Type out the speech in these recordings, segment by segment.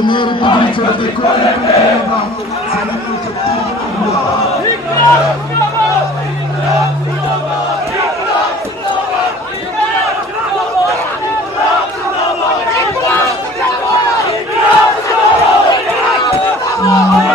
Demir Bahçeli Kurulu'nda senin ülkettiğin kurulu'nda. Oh,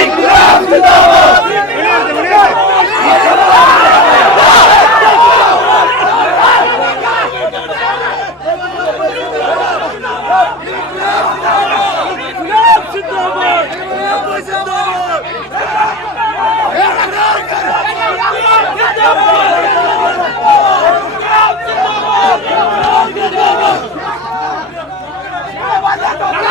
inquilab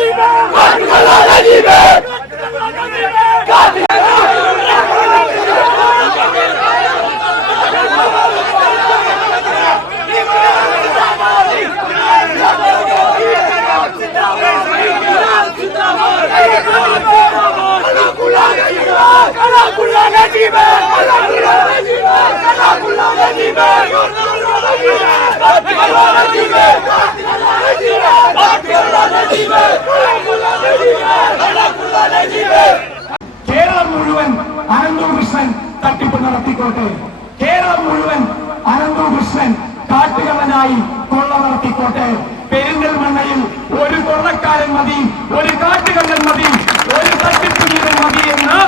Dibe! Dibe! Dibe! Dibe! Keralam മുഴുവൻ അനന്തൂർ കൃഷ്ണൻ തട്ടിപ്പ് നടത്തിക്കോട്ടെ. കേരളം മുഴുവൻ അനന്തൂർ കൃഷ്ണൻ കാട്ടുകള്ളനായി കൊള്ള നടത്തിക്കോട്ടെ. പെരിന്തൽമണ്ണയിൽ ഒരു കൊള്ളക്കാരൻ മതി ഒരു കാട്ടുകള്ളൻ മതി ഒരു തട്ടിപ്പ് വീരൻ മതി എന്ന്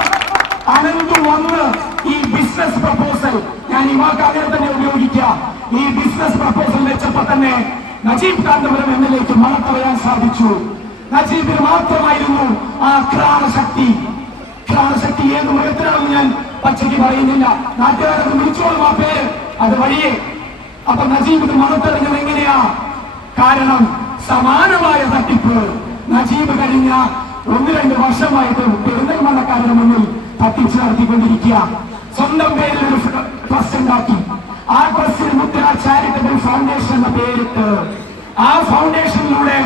അനന്തു വന്ന് ഈ ബിസിനസ് പ്രപ്പോസൽ ഞാൻ ഈ വാക്ക് അങ്ങനെ തന്നെ ഉപയോഗിക്കാം ഈ ബിസിനസ് പ്രപ്പോസൽ വെച്ചപ്പോ തന്നെ നജീബ് കാന്തപുരം എം എൽ എക്ക് മണത്തറിയാൻ സാധിച്ചു. നജീബിന് മാത്രമായിരുന്നു ആ ക്രാണശക്തി. ക്രാണശക്തി ശക്തി ഏത് മൃഗത്തിനാണെന്ന് ഞാൻ പച്ചയ്ക്ക് പറയുന്നില്ല. നാട്ടുകാരൊക്കെ വിളിച്ചോളും ആ പേര് അത് വഴിയെ. അപ്പൊ നജീബ് ഇത് എങ്ങനെയാ? കാരണം സമാനമായ തട്ടിപ്പ്. നജീബ് കഴിഞ്ഞ ഒന്ന് രണ്ട് വർഷമായിട്ട് പെരുന്തൽമണ്ണക്കാരുടെ മുന്നിൽ തട്ടിച്ചു നടത്തിക്കൊണ്ടിരിക്കുക. സ്വന്തം പേരിൽ ഒരു ട്രസ്റ്റ് ഉണ്ടാക്കി. ആ ചാരിറ്റബിൾ ഫൗണ്ടേഷൻ എന്ന പേരിട്ട് ആ ഫൗണ്ടേഷനിലൂടെ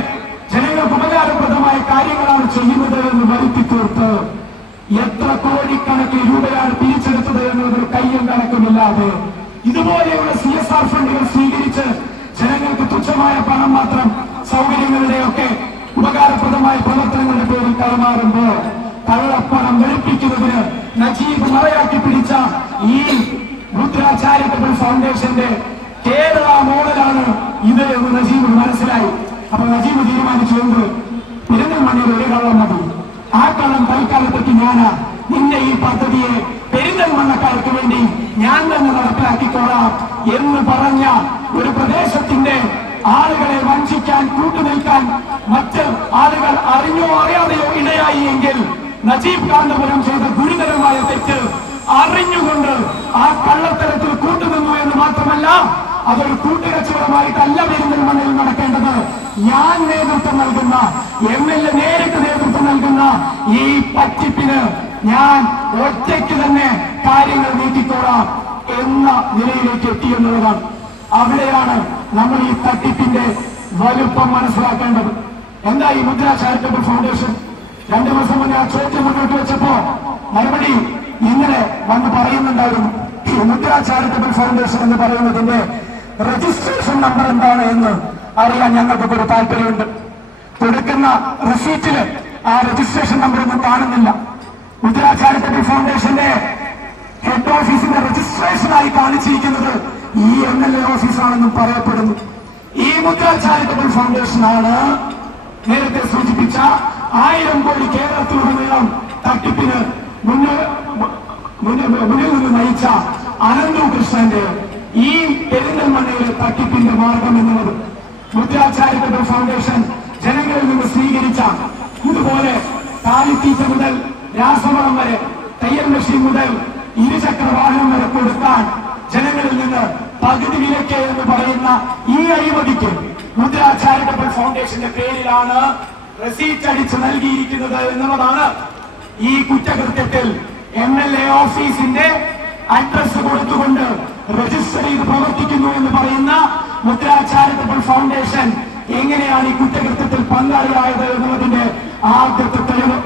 ജനങ്ങൾക്ക് ഉപകാരപ്രദമായ കാര്യങ്ങളാണ് ചെയ്യുന്നത് എന്ന് വരുത്തി തീർത്ത് എത്ര കോടിക്കണക്കിന് രൂപയാണ് പിരിച്ചെടുത്തത് എന്നതൊരു കയ്യും കണക്കുമില്ലാതെ ഇതുപോലെയുള്ള സി എസ് ആർ ഫണ്ടുകൾ സ്വീകരിച്ച് ജനങ്ങൾക്ക് തുച്ഛമായ പണം മാത്രം സൗകര്യങ്ങളുടെയൊക്കെ ഉപകാരപ്രദമായ പ്രവർത്തനങ്ങളുടെ പേരിൽ കൈമാറുമ്പോൾ കള്ളപ്പണം വെളുപ്പിക്കുന്നതിന് നജീബ് മറയാക്കി പിടിച്ച ഈ ചാരിറ്റബിൾ ഫൗണ്ടേഷന്റെ കേരള മോഡലാണ് ഇത് എന്ന് നജീബ് മനസ്സിലായി. അപ്പൊ നജീബ് തീരുമാനിച്ചുകൊണ്ട് പെരുന്തൽമണ്ണയിൽ ഒരു കള്ളം മതി. ആ കള്ളം തൽക്കാലത്തേക്ക് ഞാനാ. നിന്റെ ഈ പദ്ധതിയെ പെരുന്തൽമണ്ണക്കാർക്ക് വേണ്ടി ഞാൻ തന്നെ നടപ്പിലാക്കിക്കോളാം എന്ന് പറഞ്ഞ ഒരു പ്രദേശത്തിന്റെ ആളുകളെ വഞ്ചിക്കാൻ കൂട്ടുനിൽക്കാൻ മറ്റ് ആളുകൾ അറിഞ്ഞോ അറിയാതെയോ ഇടയായി എങ്കിൽ നജീബ് കാന്തപുരം ചെയ്ത ഗുരുതരമായ തെറ്റ് അറിഞ്ഞുകൊണ്ട് ആ കള്ളത്തരത്തിൽ കൂട്ടുനിന്നു എന്ന് മാത്രമല്ല അതൊരു കൂട്ടുകച്ചവടമായിട്ടല്ല പെരുന്തൽമണ്ണയിൽ നടക്കേണ്ടത്. ഞാൻ നേതൃത്വം നൽകുന്ന എം എൽ എ നേരിട്ട് നേതൃത്വം നൽകുന്ന ഈ പറ്റിപ്പിന് ഞാൻ ഒറ്റയ്ക്ക് തന്നെ കാര്യങ്ങൾ നീക്കിക്കോളാം എന്ന നിലയിലേക്ക് എത്തിയെന്നുള്ളതാണ്. അവിടെയാണ് നമ്മൾ ഈ തട്ടിപ്പിന്റെ വലുപ്പം മനസ്സിലാക്കേണ്ടത്. എന്താ ഈ മുദ്ര ചാരിറ്റബിൾ ഫൗണ്ടേഷൻ രണ്ടു ദിവസം മുന്നേ ആ ചോദ്യം മുന്നോട്ട് വെച്ചപ്പോ മറുപടി ഇങ്ങനെ വന്ന് പറയുന്നുണ്ടായിരുന്നു. മുദ്ര ചാരിറ്റബിൾ ഫൗണ്ടേഷൻ എന്ന് പറയുന്നതിന്റെ രജിസ്ട്രേഷൻ നമ്പർ എന്താണ് എന്ന് അറിയാൻ ഞങ്ങൾക്ക് ഒരു താല്പര്യമുണ്ട്. കൊടുക്കുന്ന റിസീറ്റിൽ ആ രജിസ്ട്രേഷൻ നമ്പർ ഒന്നും കാണുന്നില്ല. മുദ്ര ചാരിറ്റബിൾ ഫൗണ്ടേഷന്റെ ഹെഡ് ഓഫീസിന്റെ രജിസ്ട്രേഷനായി കാണിച്ചിരിക്കുന്നത് ഈ എം എൽ എ ഓഫീസാണെന്നും പറയപ്പെടുന്നു. ഈ മുദ്ര ചാരിറ്റബിൾ ഫൗണ്ടേഷൻ ആണ് നേരത്തെ സൂചിപ്പിച്ച ആയിരം കോടി കേരളത്തിലുടനീളം തട്ടിപ്പിന് മുന്നിൽ നിന്ന് നയിച്ച അനന്തു കൃഷ്ണന്റെ ഈ പെരിന്തൽമണ്ണയിലെ തട്ടിപ്പിന്റെ മാർഗം എന്നുള്ളത് മുദ്ര ഫൗണ്ടേഷൻ ജനങ്ങളിൽ നിന്ന് സ്വീകരിച്ച ഇതുപോലെ താലിത്തീച്ച മുതൽ രാസവളം വരെ തയ്യൽ മെഷീൻ മുതൽ ഇരുചക്ര വാഹനം വരെ കൊടുക്കാൻ ജനങ്ങളിൽ നിന്ന് പകുതി വിലക്ക് എന്ന് പറയുന്ന ഈ അഴിമതിക്ക് മുദ്ര ഫൗണ്ടേഷന്റെ പേരിലാണ് റെസീറ്റ് അടിച്ച് നൽകിയിരിക്കുന്നത് എന്നുള്ളതാണ് ഈ കുറ്റകൃത്യത്തിൽ എം എൽ എ ഓഫീസിന്റെ അഡ്രസ് കൊടുത്തുകൊണ്ട് രജിസ്റ്റർ ചെയ്ത് പ്രവർത്തിക്കുന്നു എന്ന് പറയുന്ന മുദ്ര ഫൗണ്ടേഷൻ എങ്ങനെയാണ് ഈ കുറ്റകൃത്യത്തിൽ പങ്കാളിയായത് എന്നുള്ളതിന്റെ ആദ്യത്തെ തെളിവ്.